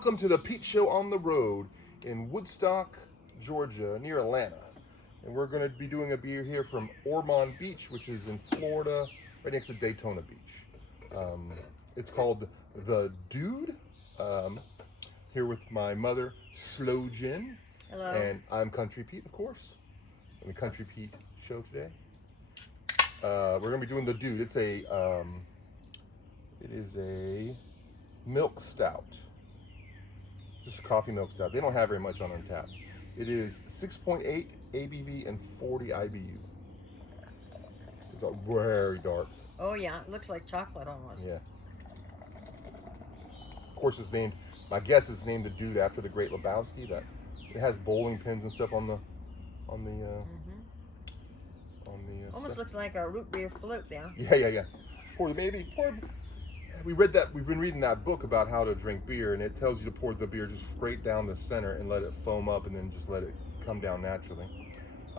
Welcome to the Pete Show on the road in Woodstock, Georgia, near Atlanta. And we're going to be doing a beer here from Ormond Beach, which is in Florida, right next to Daytona Beach. It's called the Dude. Here with my mother, Slow Gin. Hello. And I'm Country Pete, of course, on the Country Pete Show today. We're going to be doing the Dude. It is a milk stout. Just a coffee milk stout. They don't have very much on Untapped. It is 6.8 ABV and 40 IBU. It's very dark. Oh yeah, it looks like chocolate almost. Yeah. Of course, it's named. My guess is named the Dude after the Great Lebowski. That it has bowling pins and stuff on the Almost looks like a root beer float there. Yeah. We read that. We've been reading that book about how to drink beer, and it tells you to pour the beer just straight down the center and let it foam up, and then just let it come down naturally.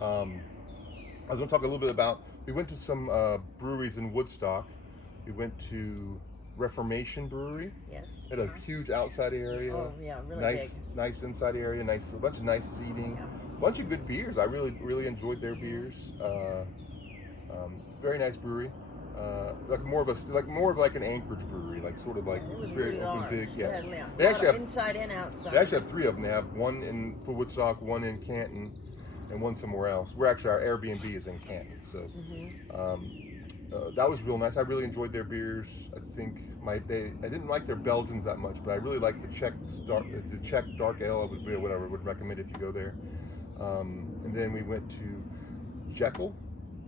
I was going to talk a little bit about. We went to some breweries in Woodstock. We went to Reformation Brewery. Yes. Had a huge outside area. Oh yeah, really nice, big. Nice inside area. A bunch of nice seating. Yeah. A bunch of good beers. I really enjoyed their beers. Very nice brewery. More of an Anchorage brewery, like sort of like It was very really large. big. Yeah. They actually have inside and outside. They actually have three of them. They have one in Woodstock, one in Canton, and one somewhere else. Our Airbnb is in Canton, so that was real nice. I really enjoyed their beers. I think I didn't like their Belgians that much, but I really liked the Czech dark ale. Would be what I would recommend if you go there. And then we went to Jekyll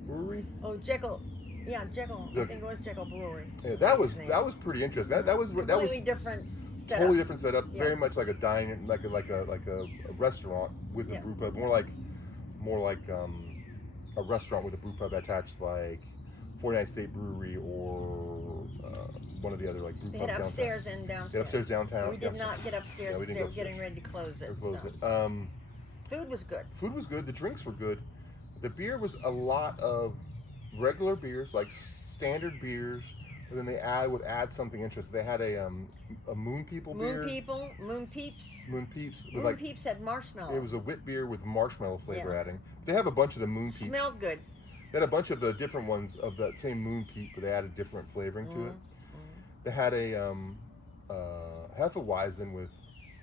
Brewery. Oh, Jekyll. Yeah, Jekyll. I think it was Jekyll Brewery. Yeah, that was pretty interesting. That was completely different setup. Totally different setup. Yeah. Very much like a dine, like a restaurant with a brew pub. More like a restaurant with a brew pub attached, like 49th State Brewery or one of the other like brew pubs. They had upstairs and downstairs. They had upstairs downtown. We did not get upstairs because they were getting ready to close it. Food was good. Food was good. The drinks were good. The beer was a lot of regular beers, like standard beers, and then they would add something interesting. They had a Moon People beer. Moon Peeps. Moon Peeps. Moon Peeps had marshmallow. It was a wit beer with marshmallow flavor adding. They have a bunch of the Moon Peeps. Smelled good. They had a bunch of the different ones of that same Moon Peep, but they added different flavoring to it. They had a Hefeweizen with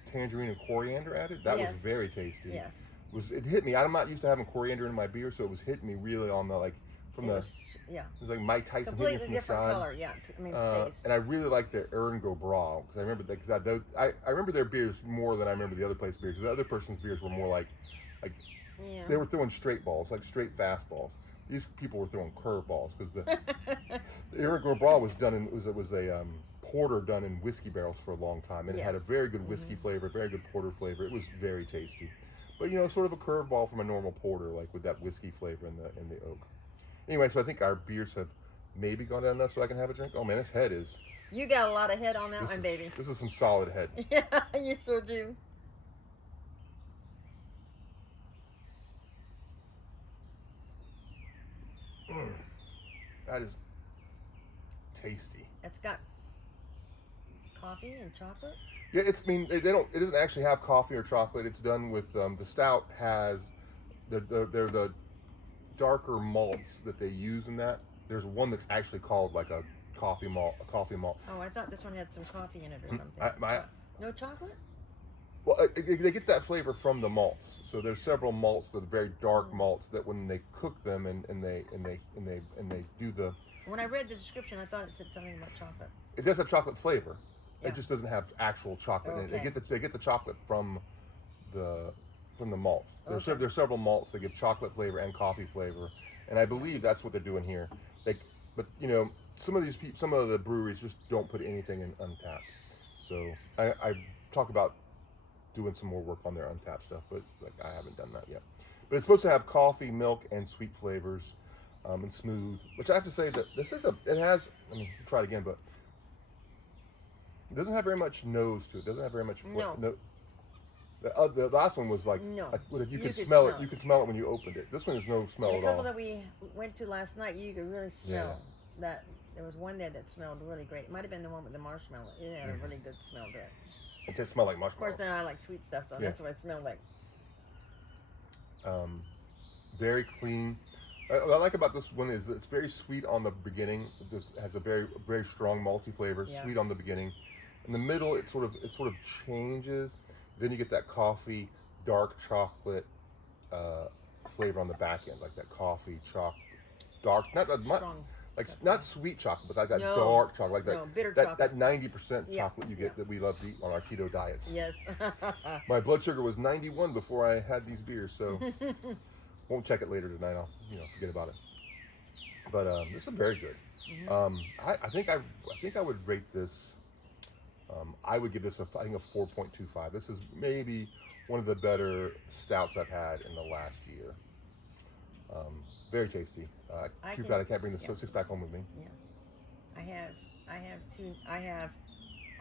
tangerine and coriander added. That was very tasty. Yes. It hit me. I'm not used to having coriander in my beer, so it was hitting me really on the like. It was like Mike Tyson hitting from the side. Color, yeah. Taste. And I really like the Ergo Bra because I remember their beers more than I remember the other place beers. The other person's beers were more like they were throwing straight balls, like straight fastballs. These people were throwing curveballs because the Ergo Bra was a porter done in whiskey barrels for a long time, and it had a very good whiskey flavor, very good porter flavor. It was very tasty, but sort of a curveball from a normal porter, like with that whiskey flavor in the oak. Anyway, so I think our beers have maybe gone down enough so I can have a drink. Oh man, this head is... You got a lot of head on that one, baby. This is some solid head. Yeah, you sure do. That is tasty. It's got coffee and chocolate? Yeah, it doesn't actually have coffee or chocolate. It's done with, the Stout has, they're the darker malts that they use in that. There's one that's actually called like a coffee malt. Oh, I thought this one had some coffee in it or something. No chocolate? Well, they get that flavor from the malts. So there's several malts that are very dark malts that when they cook them and they do the. When I read the description, I thought it said something about chocolate. It does have chocolate flavor. Yeah. It just doesn't have actual chocolate in it. They get the chocolate from the malt. There's several malts that give chocolate flavor and coffee flavor, and I believe that's what they're doing here. But some of the breweries just don't put anything in Untapped. So I talk about doing some more work on their Untapped stuff, but I haven't done that yet. But it's supposed to have coffee, milk, and sweet flavors, and smooth. Which I have to say that it has. Let me try it again, but it doesn't have very much nose to it. It doesn't have very much flavor. No. The last one was like you could smell it. You could smell it when you opened it. This one is no smell at all. The couple that we went to last night, you could really smell that. There was one there that smelled really great. It might have been the one with the marshmallow. It had a really good smell to it. It just smells like Of marshmallows. course, then I like sweet stuff, so that's what it smelled like. Very clean. What I like about this one is it's very sweet on the beginning. It has a very strong malty flavor, sweet on the beginning. In the middle, it sort of changes. Then you get that coffee, dark chocolate flavor on the back end, like that coffee dark, not that much, like not sweet chocolate, but like that dark chocolate, like bitter that chocolate. that 90% chocolate you get that we love to eat on our keto diets. Yes. My blood sugar was 91 before I had these beers, so won't check it later tonight. I'll forget about it. But this is very good. I think I would rate this. I would give this a 4.25. This is maybe one of the better stouts I've had in the last year. Very tasty. Too bad I can't bring the 6-pack home with me. Yeah, I have two. I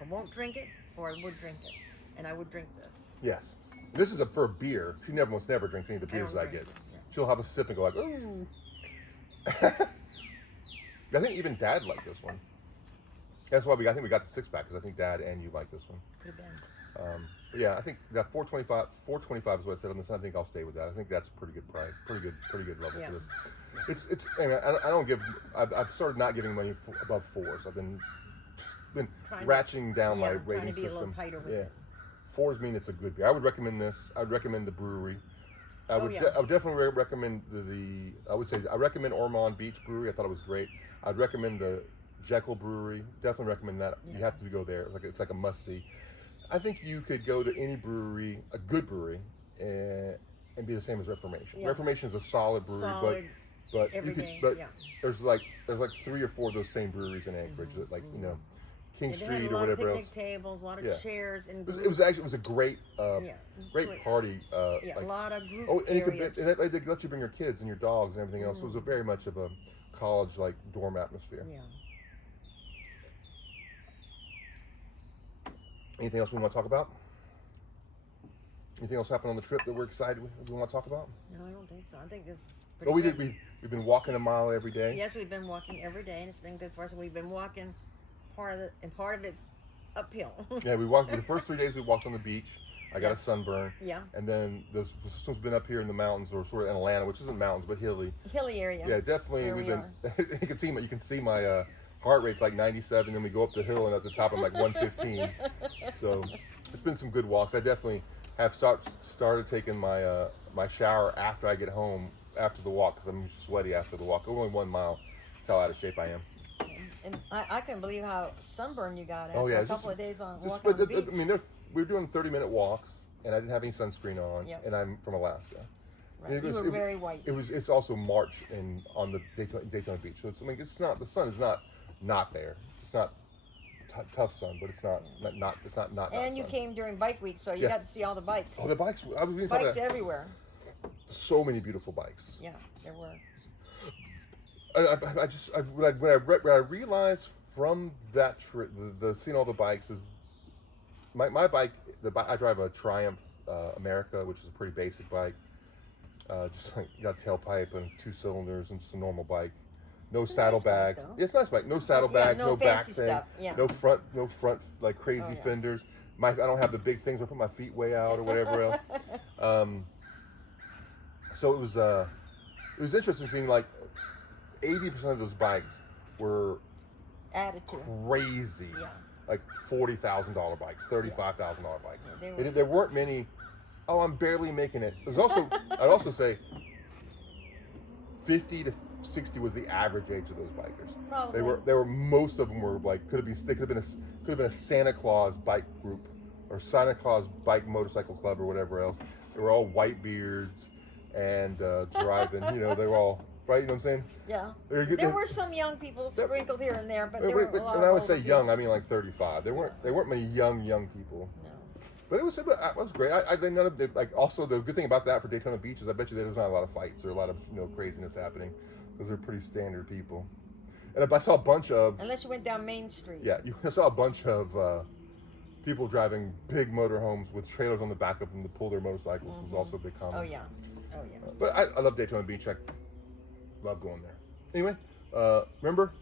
won't drink it, or I would drink it, and I would drink this. Yes, this is for a beer. She almost never drinks any of the beers I get. She'll have a sip and go like, ooh. I think even Dad liked this one. That's why I think we got the 6-pack, because I think Dad and you like this one. Could have been. But yeah, I think that 425 is what I said on this. And I think I'll stay with that. I think that's a pretty good price, pretty good level for this. It's. I don't give. I've started not giving money above 4s. I've been ratcheting down my rating system. A little tighter with it. 4s mean it's a good beer. I would recommend this. I'd recommend the brewery. I would definitely recommend I recommend Ormond Beach Brewery. I thought it was great. I'd recommend the Jekyll Brewery. Definitely recommend that. You have to go there. It's like a must see. I think you could go to any brewery, a good brewery, and be the same as Reformation. Reformation is a solid brewery, but there's like 3 or 4 of those same breweries in Anchorage that King Street or whatever else. Picnic tables, a lot of chairs, and it was a great party. A lot of group areas. They let you bring your kids and your dogs and everything else. It was very much of a college dorm atmosphere. Yeah. Anything else we want to talk about? Anything else happened on the trip that we're excited we want to talk about? No, I don't think so. I think this is pretty good. We've been walking a mile every day. Yes, we've been walking every day, and it's been good for us. We've been walking part of it's uphill. Yeah, we walked. The first 3 days we walked on the beach. I got a sunburn. Yeah. And then this has been up here in the mountains, or sort of in Atlanta, which isn't mountains but hilly. Hilly area. Yeah, definitely. We've been. You can see my heart rate's like 97, then we go up the hill, and at the top I'm like 115. So it's been some good walks. I definitely have started taking my my shower after I get home after the walk, because I'm sweaty after the walk. Only 1 mile. That's how out of shape I am. And I couldn't believe how sunburned you got after a couple of days on walking on the beach. I mean, we were doing 30-minute walks, and I didn't have any sunscreen on, and I'm from Alaska. Right. You were very white. It's also March on the Daytona Beach, so it's not, the sun is not there. It's not tough sun, but it's not. And you came during bike week, so you got to see all the bikes. Oh, the bikes! Bikes everywhere. So many beautiful bikes. Yeah, there were. What I realized from that trip, the seeing all the bikes, is my bike. I drive a Triumph America, which is a pretty basic bike. Just got a tailpipe and 2 cylinders and just a normal bike. No saddlebags. It's a nice bike. No saddlebags. No back thing. No front like crazy fenders. I don't have the big things where I put my feet way out or whatever else. So it was interesting seeing 80% of those bikes were attitude crazy. Yeah. Like $40,000 bikes, $35,000 bikes. Yeah, there weren't many. Oh, I'm barely making it. There's also I'd also say 50 to 60 was the average age of those bikers. Probably. They were most of them were could have been a Santa Claus bike group or Santa Claus bike motorcycle club or whatever else. They were all white beards and driving. They were all. Right, you know what I'm saying? Yeah. There were some young people sprinkled here and there, but there were a lot. And I would say young, I mean like 35. There weren't many young people. No. But it was great. Also the good thing about that for Daytona Beach is I bet you there's not a lot of fights or a lot of craziness happening, because they're pretty standard people. And I saw a bunch of, unless you went down Main Street. Yeah, I saw a bunch of people driving big motorhomes with trailers on the back of them to pull their motorcycles. It was also a big comment. Oh yeah. But I love Daytona Beach. Love going there. Anyway, remember,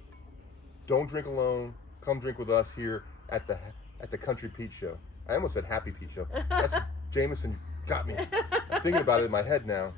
don't drink alone. Come drink with us here at the Country Pete Show. I almost said happy peach. So that's Jameson got me. I'm thinking about it in my head now.